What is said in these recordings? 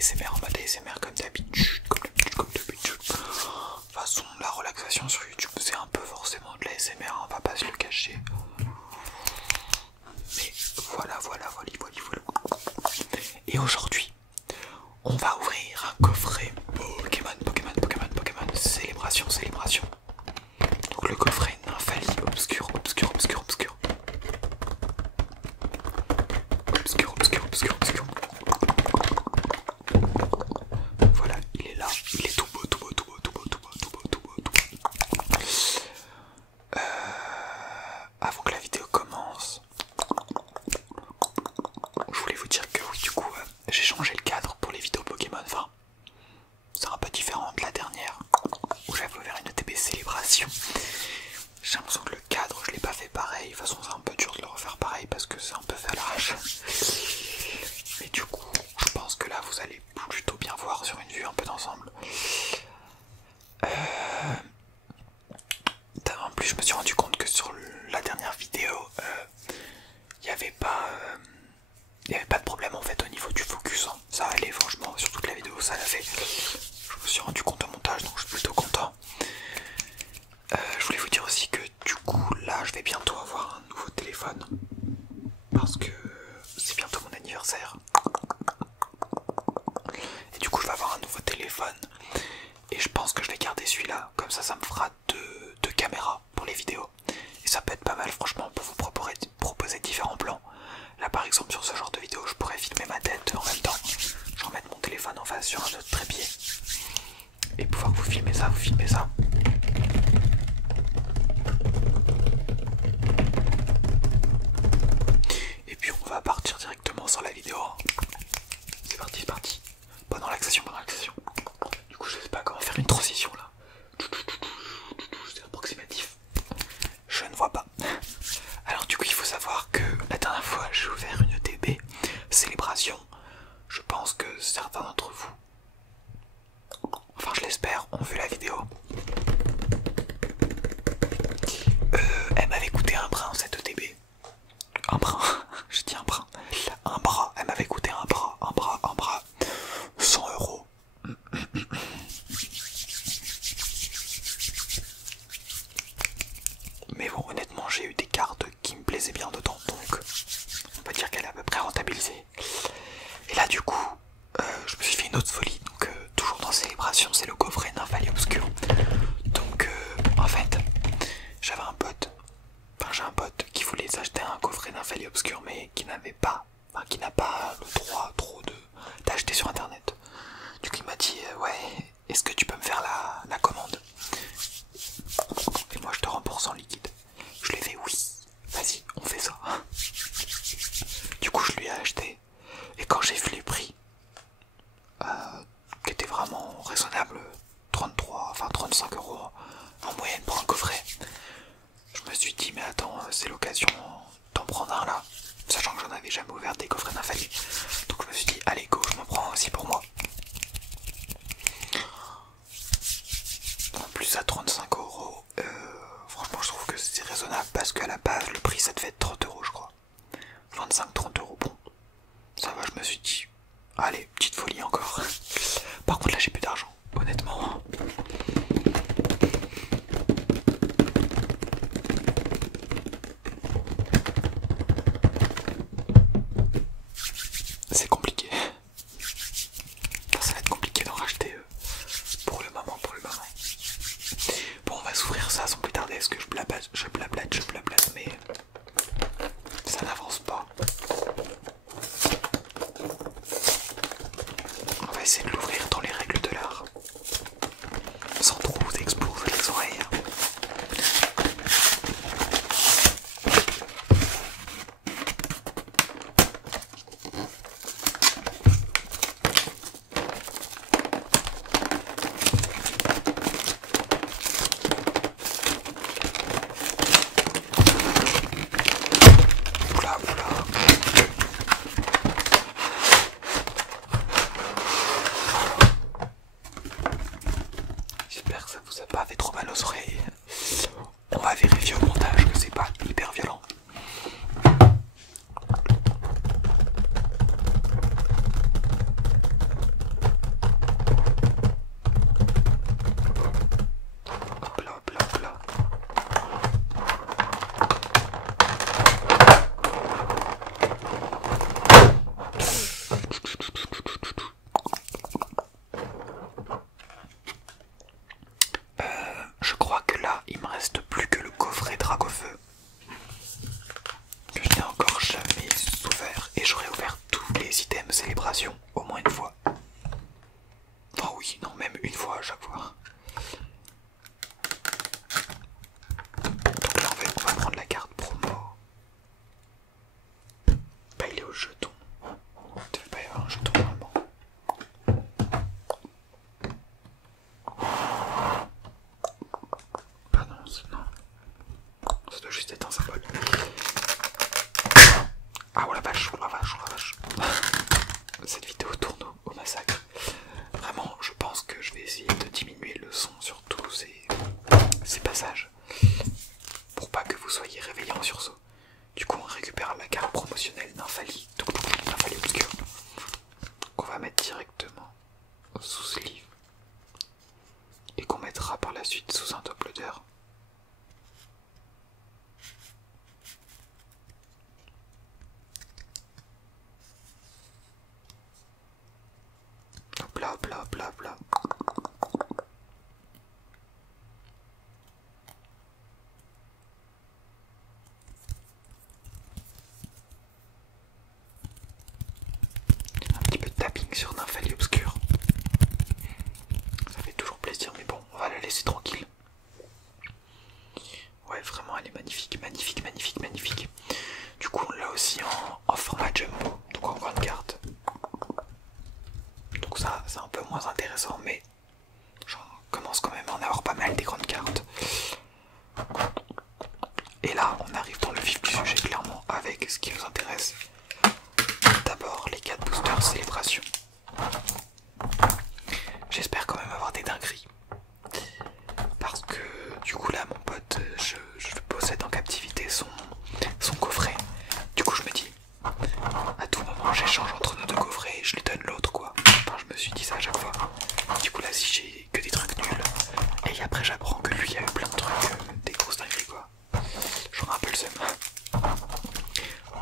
ASMR en mode ASMR comme d'habitude, comme d'habitude. De toute façon, la relaxation sur YouTube, c'est un peu forcément de l'ASMR, on va pas se le cacher. Mais voilà. Et aujourd'hui, on va ouvrir un coffret Pokémon, célébration. Donc le coffret Nymphalie obscur. Voilà, il est là, il est tout beau. Avant que la vidéo commence, je voulais vous dire que oui, du coup, j'ai changé le cadre pour les vidéos Pokémon. Enfin, c'est un peu différent de la dernière où j'avais ouvert une TB célébration. J'ai l'impression que le cadre, je l'ai pas fait pareil. De toute façon, c'est un peu dur de le refaire pareil parce que c'est un peu fait à l'arrache. Mais du coup, je pense que là, vous allez plutôt bien voir sur une vue un peu d'ensemble. En plus, je me suis rendu compte que sur la dernière vidéo, il n'y avait pas de problème en fait au niveau du focus. Hein. Ça allait franchement, sur toute la vidéo, ça l'a fait. Je me suis rendu compte au montage, donc je suis plutôt content. Je voulais vous dire aussi que du coup, là, je vais bientôt avoir un nouveau téléphone. Parce que c'est bientôt mon anniversaire. Et du coup, je vais avoir un nouveau téléphone. Et je pense que je vais garder celui-là. Comme ça me fera deux caméras pour les vidéos. Et ça peut être pas mal, franchement, pour vous proposer différents plans. Là, par exemple, sur ce genre de vidéo, je pourrais filmer ma tête en même temps. Je vais remettre mon téléphone en face sur un autre trépied. Et pouvoir vous filmer ça, Et puis on va partir directement sur la vidéo. C'est parti. Bonne relaxation. Du coup, je sais pas comment faire une transition là. C'est approximatif. Je ne vois pas. Alors du coup, il faut savoir que la dernière fois, j'ai ouvert une TB célébration. Je pense que certains d'entre vous, enfin je l'espère, ont vu la vidéo. Elle m'avait coûté un brin cette ETB. Un brin, je dis un brin. Un bras, elle m'avait coûté un bras. 100 €. Mais bon, honnêtement, j'ai eu des cartes qui me plaisaient bien dedans, donc on peut dire qu'elle est à peu près rentabilisée. Et là, du coup, je me suis fait une autre folie, donc toujours dans Célébration, c'est le coffret Nymphalie obscur. Donc, en fait, j'ai un pote qui voulait s'acheter un coffret Nymphalie obscur, mais qui n'a pas le droit trop d'acheter sur internet. Du coup, il m'a dit ouais, est-ce que tu peux me faire la commande? Et moi, je te rembourse en liquide. Je lui ai fait oui, vas-y, on fait ça. Du coup, je lui ai acheté. Et quand j'ai vu les prix, qui étaient vraiment raisonnables, 35 € en moyenne pour un coffret, je me suis dit, mais attends, c'est l'occasion d'en prendre un là, sachant que j'en avais jamais ouvert des coffrets Nymphalie. Donc je me suis dit, allez go, je m'en prends aussi pour moi. En plus à 35 €, franchement je trouve que c'est raisonnable parce qu'à la base le prix ça devait être 30 € je crois. 25-30 €, bon, ça va, je me suis dit, allez, petite folie encore. Par contre là j'ai plus d'argent, honnêtement. C'est compliqué. Ça va être compliqué d'en racheter pour le moment. Bon, on va s'ouvrir ça sans plus tarder. Est-ce que je blablate, mais ça n'avance pas. On va essayer de l'ouvrir dans les règles de l'art, sans trop vous exploser les oreilles. célébration au moins une fois. Enfin oui, non, même une fois à chaque fois. Donc là on va prendre la carte promo. Bah il est au jeton. Il devait pas y avoir un jeton normalement. Ah non, non. Ça doit juste être un symbole. Ah oh la vache, oh la vache, oh la vache. Cette vidéo tourne au massacre. Vraiment, je pense que je vais essayer de diminuer le son sur tous ces passages. Pour pas que vous soyez réveillés en sursaut. Du coup, on récupère la carte promotionnelle Nymphalie Obscur. Qu'on va mettre directement sous sleeve. Et qu'on mettra par la suite sous un top loader. Hop là, hop là, hop là, hop là. Un petit peu de tapping sur Nymphalie Obscur. Ça fait toujours plaisir, mais bon, on va la laisser tranquille. Ouais, vraiment, elle est magnifique, magnifique, magnifique, magnifique. Du coup, on l'a aussi en format jumbo, donc en grande carte. Donc ça, c'est un peu moins intéressant, mais j'en commence quand même à en avoir pas mal des grandes cartes. Et là, on arrive dans le vif du sujet, clairement, avec ce qui nous intéresse. D'abord, les 4 boosters célébration. J'espère quand même avoir des dingueries. Parce que, du coup, là, mon pote, je possède en captivité son coffret. Du coup, je me dis, à tout moment, j'échange entre nos 2 coffrets et je lui donne l'autre, quoi. Enfin, je me suis dit ça à chaque fois. Du coup, là, si j'ai que des trucs nuls. Et après, j'apprends que lui, il y a eu plein de trucs, des grosses dingueries, quoi. J'aurai un peu le seum.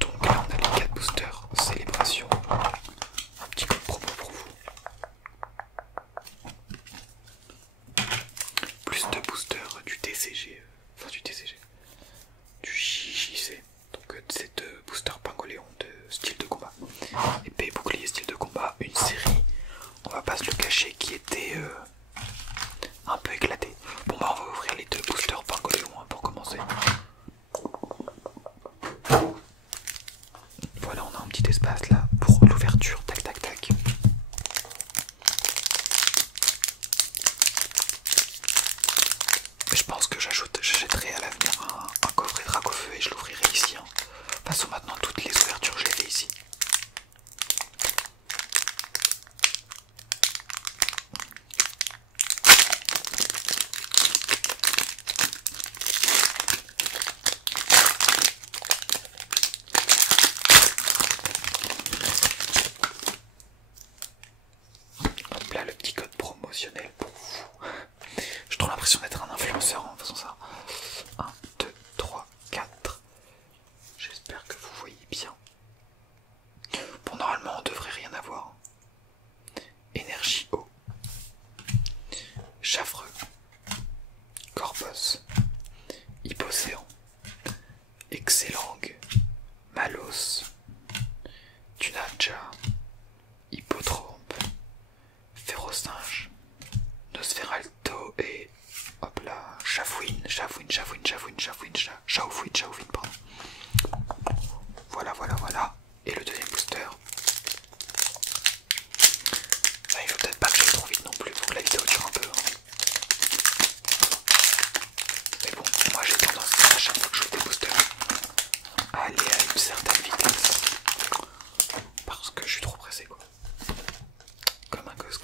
Donc là, on a les 4 boosters célébration. Un petit code promo pour vous. Plus de boosters du TCG. Enfin, du TCG. Du JJC. Donc, c'est 2 boosters Pingoléon de style de combat. Épée, bouclier, style de combat. Une série, on va pas se le cacher, qui était un peu éclatée. Bon, bah, on va ouvrir les 2 boosters Pingoléon pour commencer. Voilà, on a un petit espace là pour l'ouverture, tac tac tac. Mais je pense que j'achèterai à l'avenir un coffret Dracofeu et je l'ouvrirai ici. Hein. De toute façon, maintenant toutes les ouvertures je les fais ici. Hop là, le petit code promotionnel pour vous. J'ai trop l'impression d'être un influenceur en faisant ça. 1, 2, 3, 4. J'espère que vous voyez bien. Bon, normalement, on devrait rien avoir. Énergie eau. Chavreux. Corvos. Hypocéan. Excellang. Malos. Tunaja. Hippothrompe. Férocinge. Nosferalto et hop là, Chafouine, pardon. Voilà. Et le deuxième booster. Là, il faut peut-être pas que j'aille trop vite non plus pour que la vidéo dure un peu. Hein. Mais bon, moi j'ai tendance à chaque fois que je fais des boosters à aller à une certaine vitesse. Parce que je suis trop pressé quoi. Comme un gosse.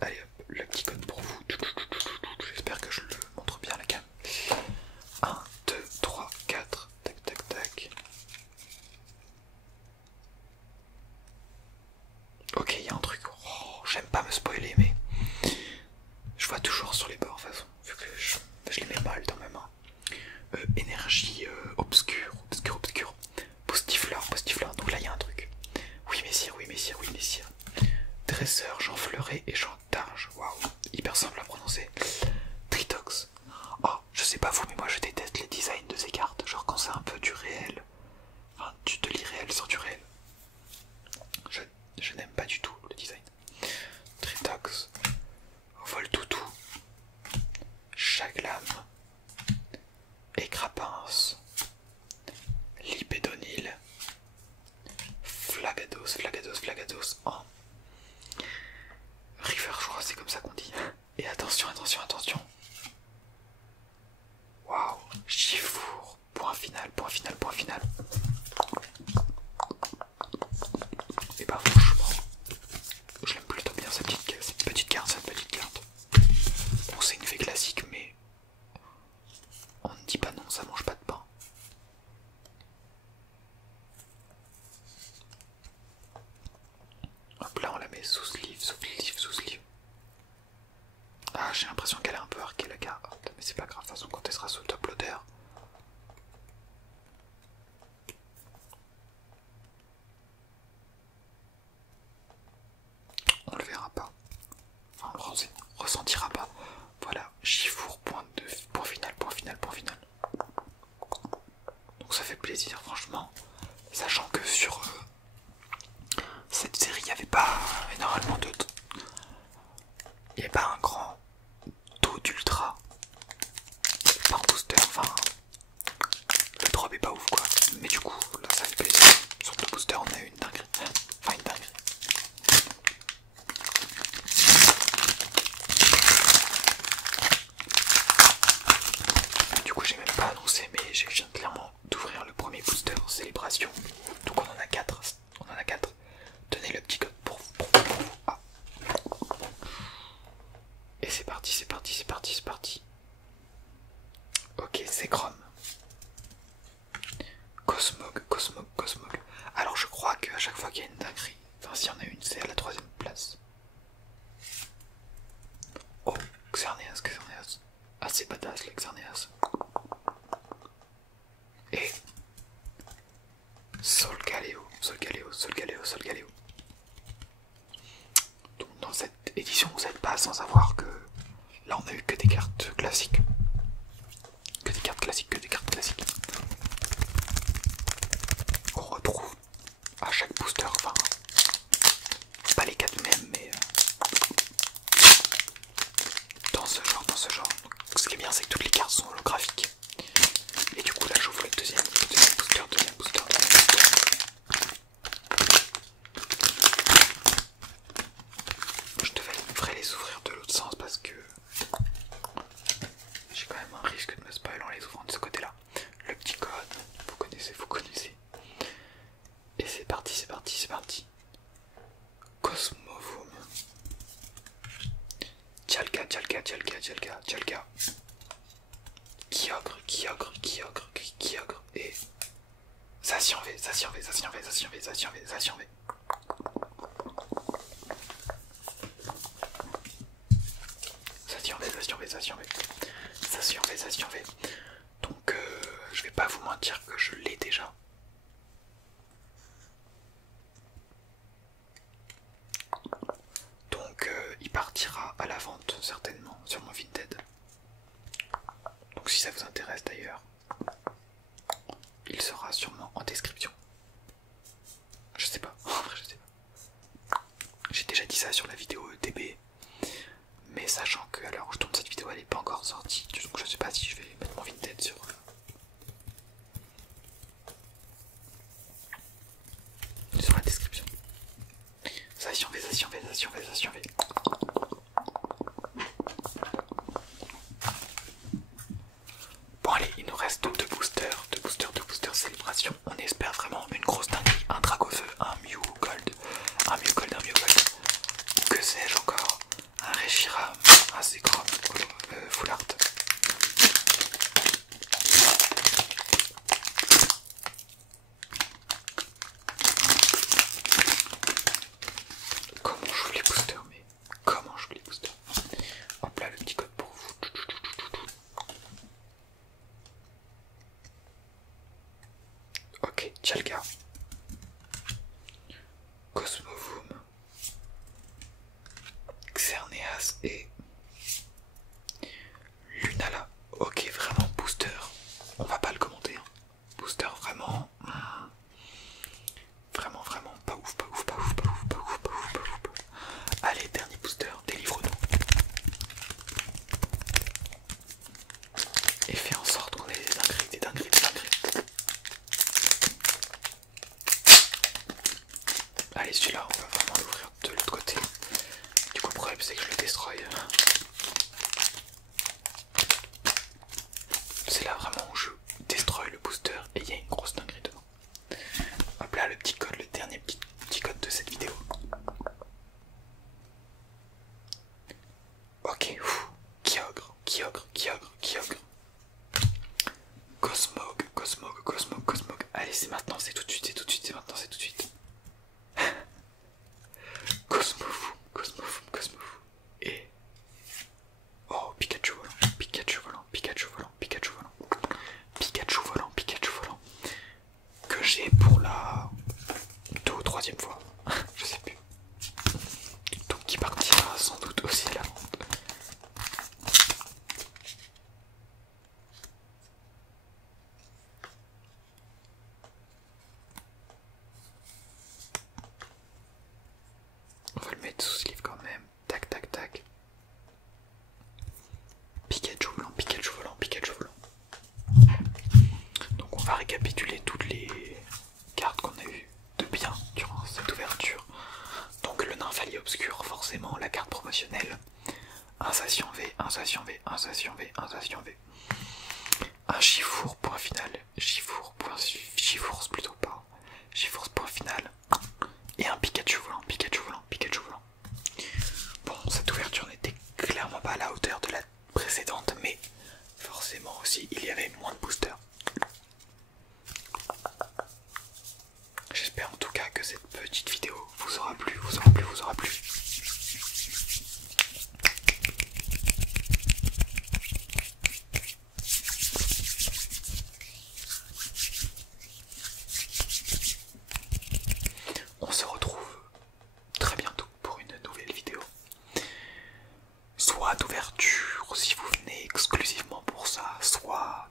Allez hop, le petit code pour vous. J'espère que je le montre bien à la cam. 1, 2, 3, 4. Tac, tac, tac. Ok, il y a un truc. Oh, j'aime pas me spoiler, mais je vois toujours sur les bords, de toute façon, vu que je les mets mal dans mes mains. Énergie obscure. Postifleur. Donc là, il y a un truc. Oui, messire. Dresseur, Jean Fleuret et Jean Targe. Waouh, hyper simple à prononcer. Tritox. Oh, je sais pas vous, mais moi je déteste les designs de ces cartes. Genre quand c'est un peu du réel. Enfin, de l'irréel sur du réel. Je n'aime pas du tout. sous-sleeve, sous-sleeve, sous-sleeve. Ah, j'ai l'impression qu'elle est un peu arquée la carte, mais c'est pas grave, de toute façon quand elle sera sous top loader. On le verra pas. Enfin, on le ressentira pas. Voilà, Chifour, point final, point final, point final. Donc ça fait plaisir, franchement. Sachant que sur cette série, il n'y avait pas énormément de... Il n'y avait pas un grand taux d'ultra par booster, enfin... Le drop est pas ouf quoi. Mais du coup, là ça fait plaisir. Sur le booster, on a eu une dinguerie. Enfin, une dinguerie. Du coup, j'ai même pas annoncé, mais je viens clairement d'ouvrir le premier booster célébration. Donc on en a 4. On en a 4. Tenez le petit code pour vous. Ah. Et c'est parti, c'est parti, c'est parti, c'est parti. Ok, c'est Chrome. Cosmog, Cosmog, Cosmog. Alors je crois qu'à chaque fois qu'il y a une dinguerie, enfin s'il y en a une, c'est à la 3ème place. Oh, Xerneas, Xerneas. Ah c'est badass le Xerneas. Et Solgaleo, Solgaleo, Solgaleo, Solgaleo. Donc dans cette édition, vous n'êtes pas sans savoir que là on a eu que des cartes classiques. Que des cartes classiques, que des cartes classiques. On retrouve à chaque booster, enfin pas les 4 mêmes, mais dans ce genre, dans ce genre. Donc, ce qui est bien, c'est que toutes les cartes sont holographiques. Et du coup là j'ouvre le deuxième booster, deuxième booster, deuxième booster. Je devrais les ouvrir de l'autre sens parce que j'ai quand même un risque de me spoil en les ouvrant de ce côté là. Le petit code, vous connaissez, vous connaissez. Et c'est parti, c'est parti, c'est parti. Cosmovum. Dialga, Dialga, Dialga, Dialga, Dialga. Kyogre, Kyogre, Kyogre, Kyogre. Et ça s'y en va, ça s'y en va, ça s'y en va, ça s'y en va, ça s'y en va, ça s'y en va. Ça s'y en va, ça s'y en va, ça s'y en va. Ça s'y en va, ça s'y en va. Donc je vais pas vous mentir que je l'ai déjà. Donc il partira à la vente certainement sur mon Vinted. Donc si ça vous intéresse d'ailleurs, il sera sûrement en description. Je sais pas, en vrai je sais pas. J'ai déjà dit ça sur la vidéo ETB, mais sachant que à l'heure où je tourne cette vidéo elle n'est pas encore sortie, donc je sais pas si je vais mettre mon Vinted sur la description. Ça s'y en va, ça s'y en va, ça s'y en va, ça s'y en va. Bon allez, il nous reste deux boosters, célébration. On espère vraiment une grosse dinguerie, un Dragofeu, un Mew Gold, un Mew Gold, un Mew Gold. Que sais-je encore? Un Reshiram, un Zekrom, Full Art. Comment je joue les boosters, mais comment je joue les boosters? Hop là, le petit code pour vous. Ok, Dialga, Cosmovum, Xerneas et Lunala. Ok, vraiment booster. On va pas le commenter. Hein. Booster vraiment. Vraiment, vraiment pas ouf, pas ouf, pas ouf, pas ouf, pas ouf, pas ouf, pas ouf, pas ouf. Allez, dernier booster, délivre-nous. Et fais en sorte qu'on ait des dingueries, des dingueries, des dingueries. Allez, celui-là, on va vraiment l'ouvrir de l'autre côté. Du coup, le problème, c'est que je le destroy. C'est là vraiment où je destroy le booster et il y a une grosse dinguerie dedans. Hop là, le petit code, le dernier petit code de cette vidéo. Ok, Kyogre, Kyogre, Kyogre, Kyogre. Cosmog, Cosmog, Cosmog, Cosmog. Allez, c'est maintenant, c'est tout de suite, c'est tout de suite, c'est maintenant, c'est tout de suite. Cosmog. obscur, forcément, la carte promotionnelle. Un station V, un station V, un station V, un station V. Un Chifour, point final. Chifour, point... Chifours plutôt pas. Chifours, point final. Et un Pikachu volant, Pikachu volant, Pikachu volant. Bon, cette ouverture n'était clairement pas à la hauteur de la précédente, mais forcément aussi, il y avait moins de boosters. J'espère en tout cas que cette petite vidéo vous aura plu, vous aura plu, vous aura plu. On se retrouve très bientôt pour une nouvelle vidéo. Soit d'ouverture si vous venez exclusivement pour ça, soit